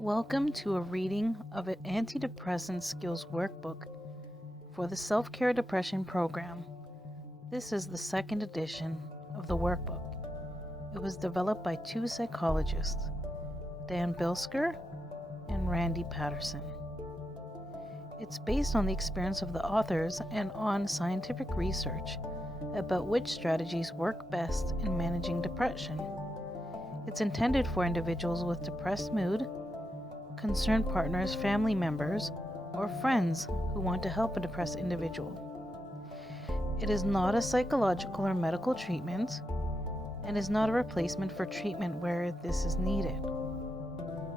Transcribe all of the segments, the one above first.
Welcome to a reading of an Antidepressant Skills Workbook for the Self-Care Depression Program. This is the second edition of the workbook. It was developed by two psychologists, Dan Bilsker and Randy Patterson. It's based on the experience of the authors and on scientific research about which strategies work best in managing depression. It's intended for individuals with depressed mood, concerned partners, family members, or friends who want to help a depressed individual. It is not a psychological or medical treatment and is not a replacement for treatment where this is needed.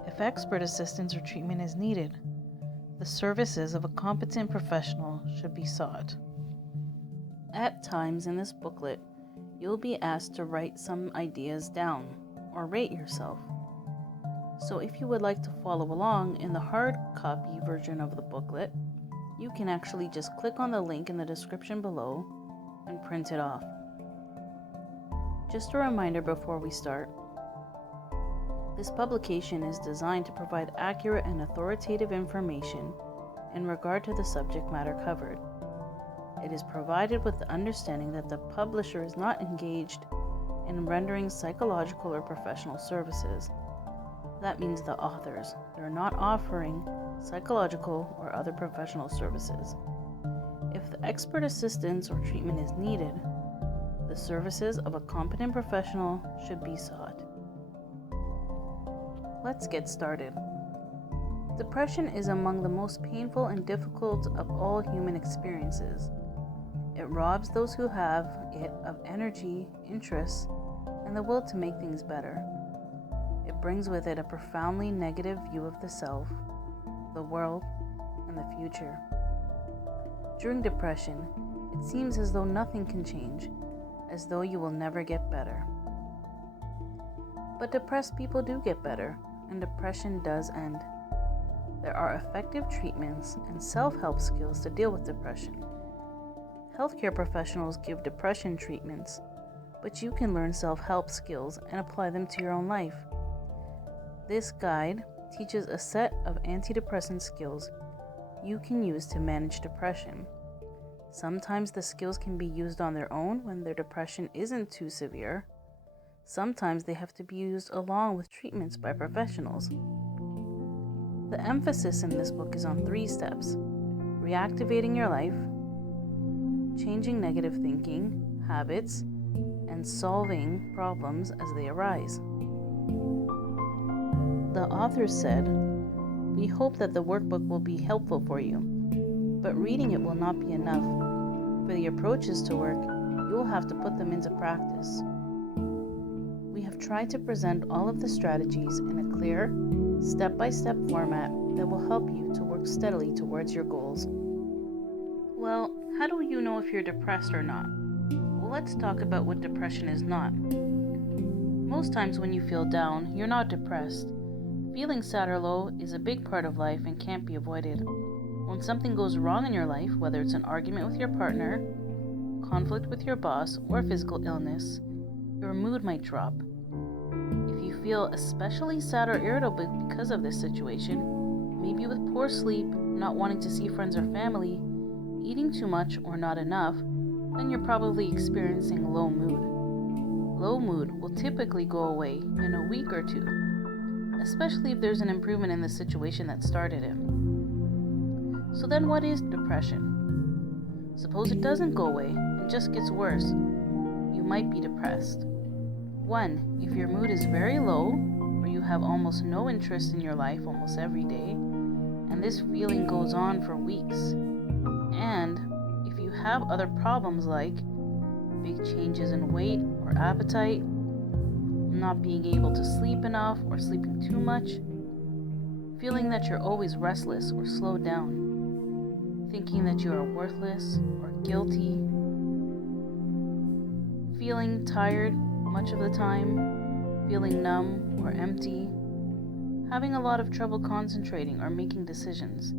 If expert assistance or treatment is needed, the services of a competent professional should be sought. At times in this booklet, you'll be asked to write some ideas down or rate yourself. So if you would like to follow along in the hard copy version of the booklet, you can actually just click on the link in the description below and print it off. Just a reminder before we start, this publication is designed to provide accurate and authoritative information in regard to the subject matter covered. It is provided with the understanding that the publisher is not engaged in rendering psychological or professional services. That means the authors. They're not offering psychological or other professional services. If the expert assistance or treatment is needed, the services of a competent professional should be sought. Let's get started. Depression is among the most painful and difficult of all human experiences. It robs those who have it of energy, interests, and the will to make things better. It brings with it a profoundly negative view of the self, the world, and the future. During depression, it seems as though nothing can change, as though you will never get better. But depressed people do get better, and depression does end. There are effective treatments and self-help skills to deal with depression. Healthcare professionals give depression treatments, but you can learn self-help skills and apply them to your own life. This guide teaches a set of antidepressant skills you can use to manage depression. Sometimes the skills can be used on their own when their depression isn't too severe. Sometimes they have to be used along with treatments by professionals. The emphasis in this book is on 3 steps: reactivating your life, changing negative thinking, habits, and solving problems as they arise. The authors said, "We hope that the workbook will be helpful for you, but reading it will not be enough. For the approaches to work, you will have to put them into practice." We have tried to present all of the strategies in a clear, step-by-step format that will help you to work steadily towards your goals. Well, how do you know if you're depressed or not? Well, let's talk about what depression is not. Most times when you feel down, you're not depressed. Feeling sad or low is a big part of life and can't be avoided. When something goes wrong in your life, whether it's an argument with your partner, conflict with your boss, or physical illness, your mood might drop. If you feel especially sad or irritable because of this situation, maybe with poor sleep, not wanting to see friends or family, eating too much or not enough, then you're probably experiencing low mood. Low mood will typically go away in a week or 2. Especially if there's an improvement in the situation that started it. So then what is depression? Suppose it doesn't go away and just gets worse. You might be depressed. 1. If your mood is very low, or you have almost no interest in your life almost every day, and this feeling goes on for weeks. And if you have other problems like big changes in weight or appetite, not being able to sleep enough or sleeping too much, feeling that you're always restless or slowed down, thinking that you are worthless or guilty, feeling tired much of the time, feeling numb or empty, having a lot of trouble concentrating or making decisions,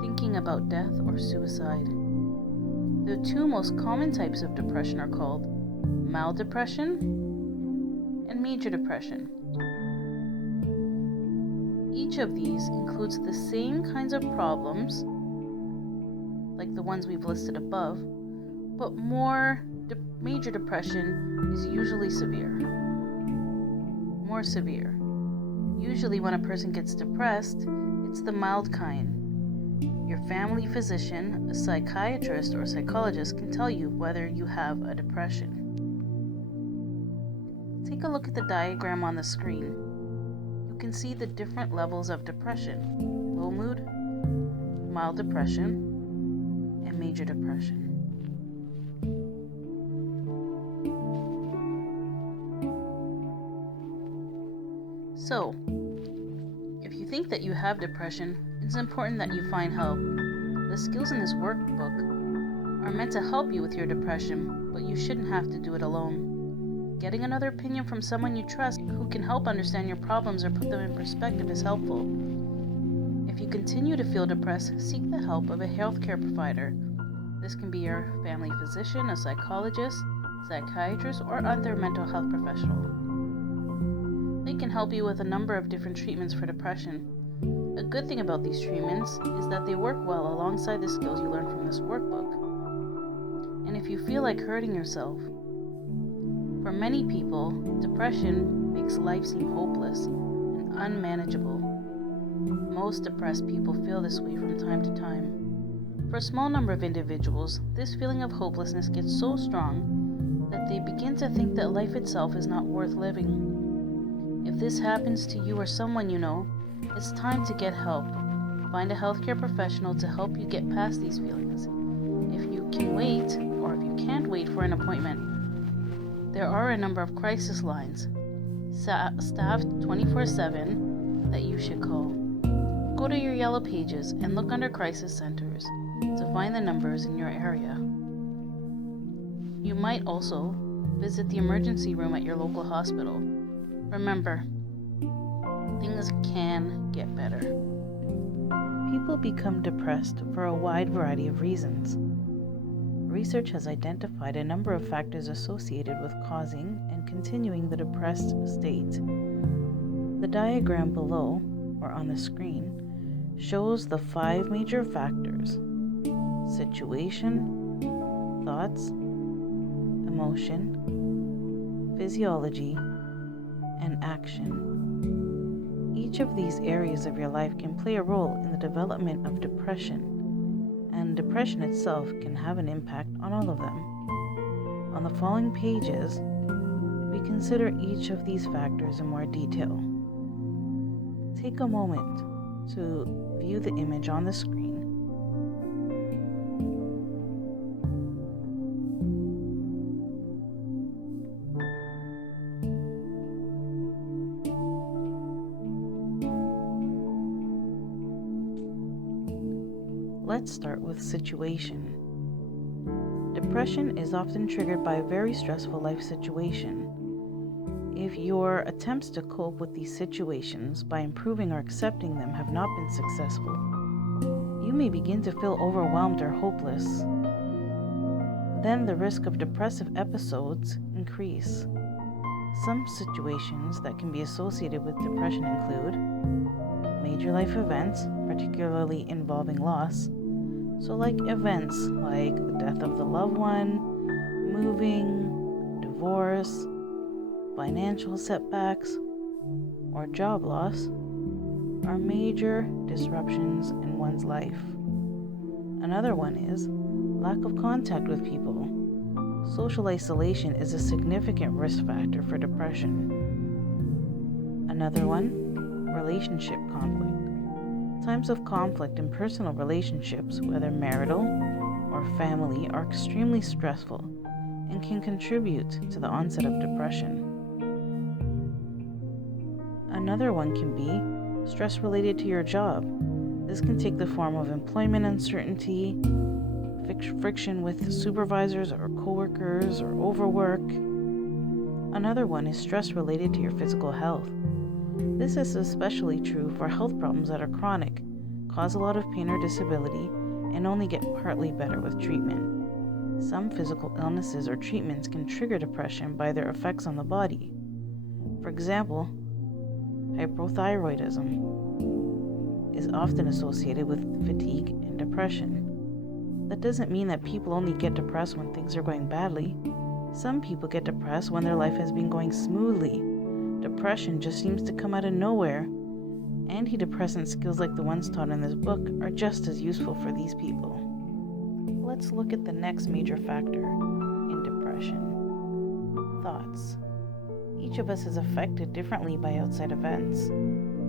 thinking about death or suicide. The 2 most common types of depression are called mild depression and major depression. Each of these includes the same kinds of problems, like the ones we've listed above, but major depression is usually more severe. Usually when a person gets depressed, it's the mild kind. Your family physician, a psychiatrist, or psychologist can tell you whether you have a depression. Take a look at the diagram on the screen. You can see the different levels of depression: low mood, mild depression, and major depression. So, if you think that you have depression, it's important that you find help. The skills in this workbook are meant to help you with your depression, but you shouldn't have to do it alone. Getting another opinion from someone you trust who can help understand your problems or put them in perspective is helpful. If you continue to feel depressed, seek the help of a healthcare provider. This can be your family physician, a psychologist, psychiatrist, or other mental health professional. They can help you with a number of different treatments for depression. A good thing about these treatments is that they work well alongside the skills you learn from this workbook. And if you feel like hurting yourself, for many people, depression makes life seem hopeless and unmanageable. Most depressed people feel this way from time to time. For a small number of individuals, this feeling of hopelessness gets so strong that they begin to think that life itself is not worth living. If this happens to you or someone you know, it's time to get help. Find a healthcare professional to help you get past these feelings. If you can wait, or if you can't wait for an appointment, there are a number of crisis lines, staffed 24/7, that you should call. Go to your yellow pages and look under crisis centers to find the numbers in your area. You might also visit the emergency room at your local hospital. Remember, things can get better. People become depressed for a wide variety of reasons. Research has identified a number of factors associated with causing and continuing the depressed state. The diagram below, or on the screen, shows the 5 major factors: situation, thoughts, emotion, physiology, and action. Each of these areas of your life can play a role in the development of depression, and depression itself can have an impact on all of them. On the following pages, we consider each of these factors in more detail. Take a moment to view the image on the screen. Let's start with situation. Depression is often triggered by a very stressful life situation. If your attempts to cope with these situations by improving or accepting them have not been successful, you may begin to feel overwhelmed or hopeless. Then the risk of depressive episodes increase. Some situations that can be associated with depression include major life events, particularly involving loss. So like events like the death of the loved one, moving, divorce, financial setbacks, or job loss are major disruptions in one's life. Another one is lack of contact with people. Social isolation is a significant risk factor for depression. Another one, relationship conflict. Times of conflict in personal relationships, whether marital or family, are extremely stressful and can contribute to the onset of depression. Another one can be stress related to your job. This can take the form of employment uncertainty, friction with supervisors or coworkers, or overwork. Another one is stress related to your physical health. This is especially true for health problems that are chronic, cause a lot of pain or disability, and only get partly better with treatment. Some physical illnesses or treatments can trigger depression by their effects on the body. For example, Hypothyroidism is often associated with fatigue and depression. That doesn't mean that people only get depressed when things are going badly. Some people get depressed when their life has been going smoothly. Depression just seems to come out of nowhere. Antidepressant skills like the ones taught in this book are just as useful for these people. Let's look at the next major factor in depression: thoughts. Each of us is affected differently by outside events,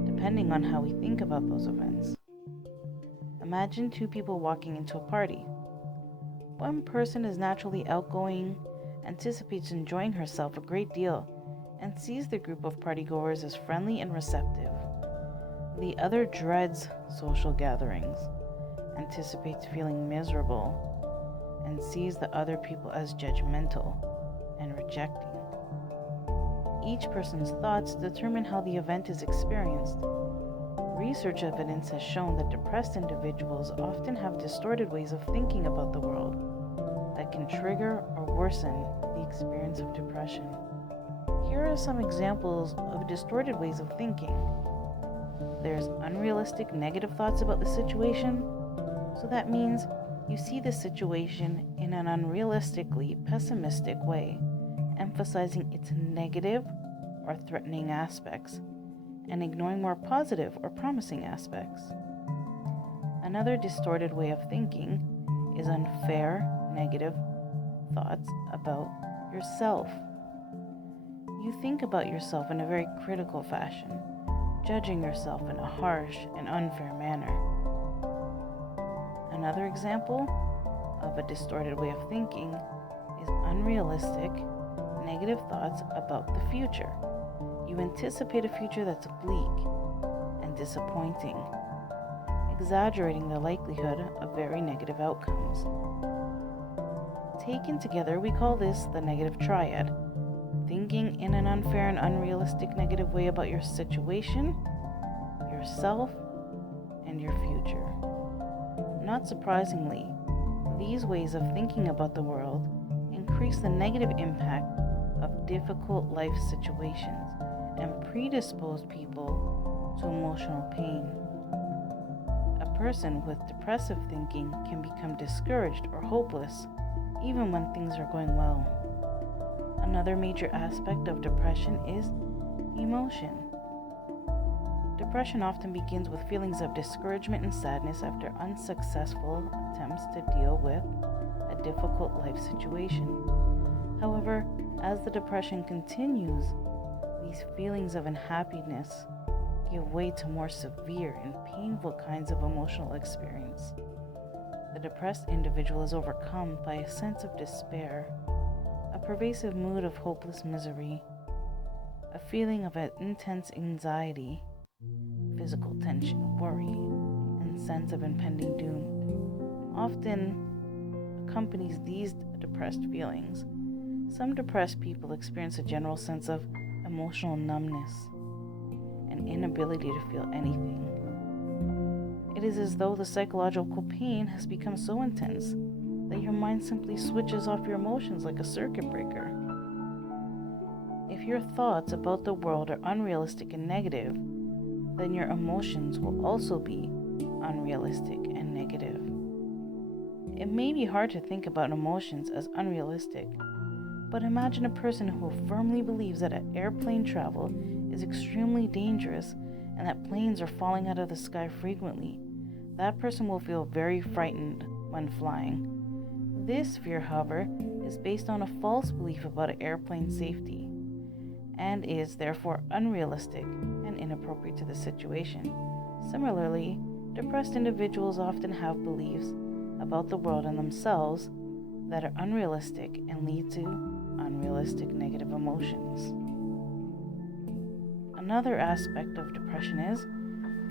depending on how we think about those events. Imagine two people walking into a party. One person is naturally outgoing, anticipates enjoying herself a great deal, and sees the group of partygoers as friendly and receptive. The other dreads social gatherings, anticipates feeling miserable, and sees the other people as judgmental and rejecting. Each person's thoughts determine how the event is experienced. Research evidence has shown that depressed individuals often have distorted ways of thinking about the world that can trigger or worsen the experience of depression. Here are some examples of distorted ways of thinking. There's unrealistic negative thoughts about the situation, so that means you see the situation in an unrealistically pessimistic way, emphasizing its negative or threatening aspects and ignoring more positive or promising aspects. Another distorted way of thinking is unfair, negative thoughts about yourself. You think about yourself in a very critical fashion, judging yourself in a harsh and unfair manner. Another example of a distorted way of thinking is unrealistic, negative thoughts about the future. You anticipate a future that's bleak and disappointing, exaggerating the likelihood of very negative outcomes. Taken together, we call this the negative triad: thinking in an unfair and unrealistic negative way about your situation, yourself, and your future. Not surprisingly, these ways of thinking about the world increase the negative impact of difficult life situations and predispose people to emotional pain. A person with depressive thinking can become discouraged or hopeless even when things are going well. Another major aspect of depression is emotion. Depression often begins with feelings of discouragement and sadness after unsuccessful attempts to deal with a difficult life situation. However, as the depression continues, these feelings of unhappiness give way to more severe and painful kinds of emotional experience. The depressed individual is overcome by a sense of despair, a pervasive mood of hopeless misery, a feeling of intense anxiety, physical tension, worry, and sense of impending doom often accompanies these depressed feelings. Some depressed people experience a general sense of emotional numbness and inability to feel anything. It is as though the psychological pain has become so intense that your mind simply switches off your emotions like a circuit breaker. If your thoughts about the world are unrealistic and negative, then your emotions will also be unrealistic and negative. It may be hard to think about emotions as unrealistic, but imagine a person who firmly believes that airplane travel is extremely dangerous and that planes are falling out of the sky frequently. That person will feel very frightened when flying. This fear, however, is based on a false belief about airplane safety and is therefore unrealistic and inappropriate to the situation. Similarly, depressed individuals often have beliefs about the world and themselves that are unrealistic and lead to unrealistic negative emotions. Another aspect of depression is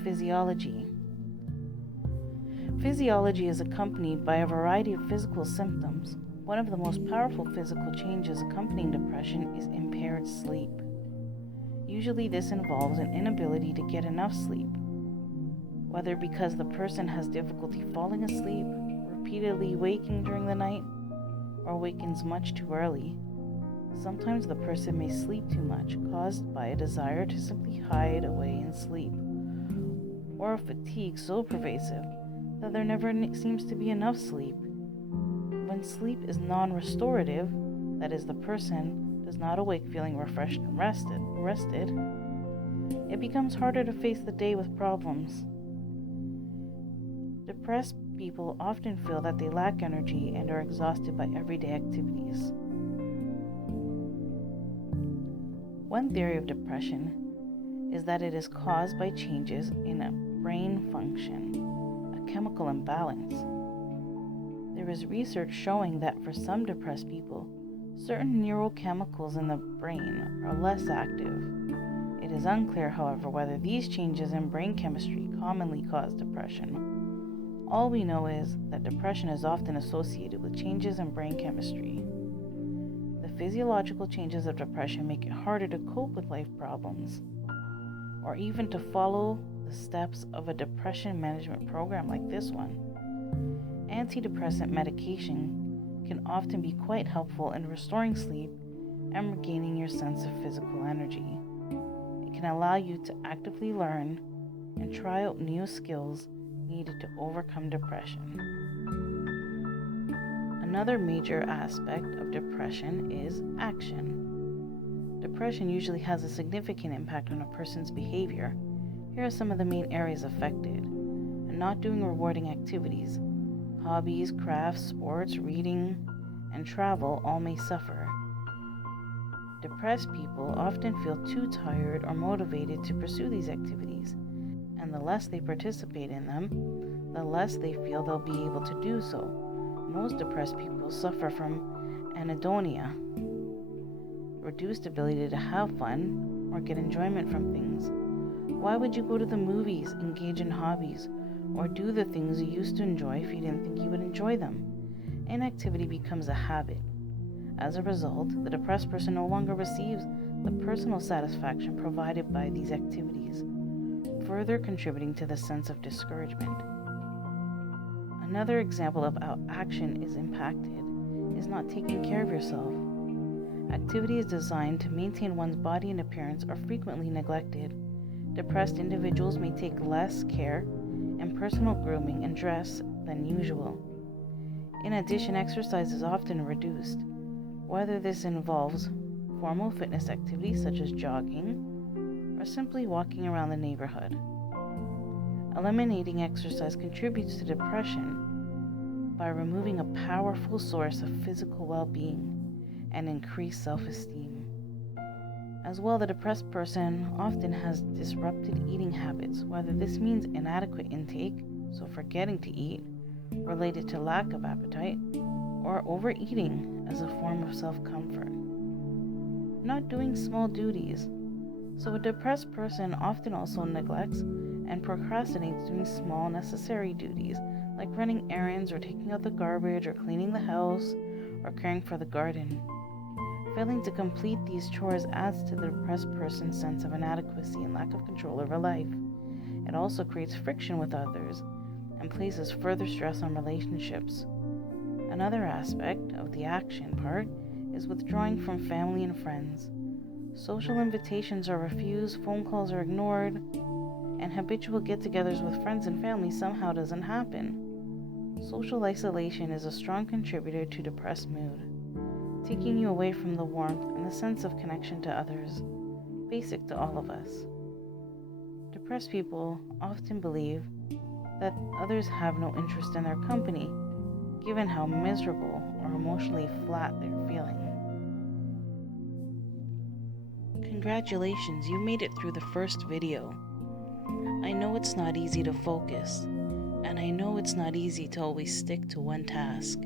physiology. Physiology is accompanied by a variety of physical symptoms. One of the most powerful physical changes accompanying depression is impaired sleep. Usually this involves an inability to get enough sleep, whether because the person has difficulty falling asleep, repeatedly waking during the night, or wakens much too early. Sometimes the person may sleep too much, caused by a desire to simply hide away and sleep, or a fatigue so pervasive that there never seems to be enough sleep. When sleep is non-restorative, that is, the person does not awake feeling refreshed and rested, it becomes harder to face the day with problems. Depressed people often feel that they lack energy and are exhausted by everyday activities. One theory of depression is that it is caused by changes in a brain function, a chemical imbalance. There is research showing that for some depressed people, certain neurochemicals in the brain are less active. It is unclear, however, whether these changes in brain chemistry commonly cause depression. All we know is that depression is often associated with changes in brain chemistry. The physiological changes of depression make it harder to cope with life problems, or even to follow the steps of a depression management program like this one. Antidepressant medication can often be quite helpful in restoring sleep and regaining your sense of physical energy. It can allow you to actively learn and try out new skills needed to overcome depression. Another major aspect of depression is action. Depression usually has a significant impact on a person's behavior. Here are some of the main areas affected: not doing rewarding activities. Hobbies, crafts, sports, reading, and travel all may suffer. Depressed people often feel too tired or motivated to pursue these activities, and the less they participate in them, the less they feel they'll be able to do so. Most depressed people suffer from anhedonia, reduced ability to have fun or get enjoyment from things. Why would you go to the movies, engage in hobbies, or do the things you used to enjoy if you didn't think you would enjoy them? Inactivity becomes a habit. As a result, the depressed person no longer receives the personal satisfaction provided by these activities, further contributing to the sense of discouragement. Another example of how action is impacted is not taking care of yourself. Activities designed to maintain one's body and appearance are frequently neglected. Depressed individuals may take less care in personal grooming and dress than usual. In addition, exercise is often reduced, whether this involves formal fitness activities such as jogging or simply walking around the neighborhood. Eliminating exercise contributes to depression by removing a powerful source of physical well-being and increased self-esteem. As well, the depressed person often has disrupted eating habits, whether this means inadequate intake, so forgetting to eat, related to lack of appetite, or overeating as a form of self-comfort. Not doing small duties. So a depressed person often also neglects and procrastinates doing small necessary duties, like running errands or taking out the garbage or cleaning the house or caring for the garden. Failing to complete these chores adds to the depressed person's sense of inadequacy and lack of control over life. It also creates friction with others and places further stress on relationships. Another aspect of the action part is withdrawing from family and friends. Social invitations are refused, phone calls are ignored, and habitual get-togethers with friends and family somehow doesn't happen. Social isolation is a strong contributor to depressed mood, taking you away from the warmth and the sense of connection to others, basic to all of us. Depressed people often believe that others have no interest in their company, given how miserable or emotionally flat they're feeling. Congratulations, you made it through the first video. I know it's not easy to focus, and I know it's not easy to always stick to one task,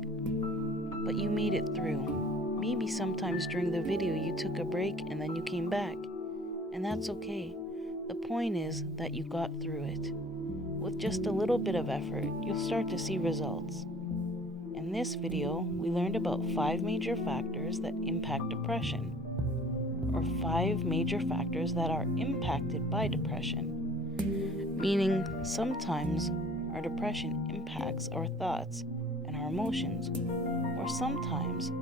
but you made it through. Maybe sometimes during the video you took a break and then you came back, and that's okay. The point is that you got through it. With just a little bit of effort, you'll start to see results. In this video, we learned about 5 major factors that impact depression, or 5 major factors that are impacted by depression, meaning sometimes our depression impacts our thoughts and our emotions, or sometimes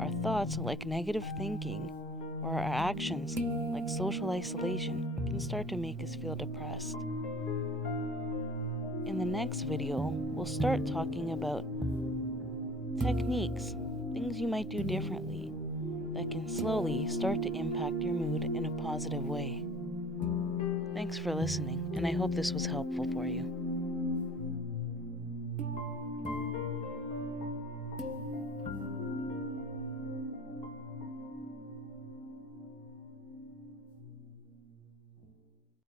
Our thoughts, like negative thinking, or our actions, like social isolation, can start to make us feel depressed. In the next video, we'll start talking about techniques, things you might do differently that can slowly start to impact your mood in a positive way. Thanks for listening, and I hope this was helpful for you.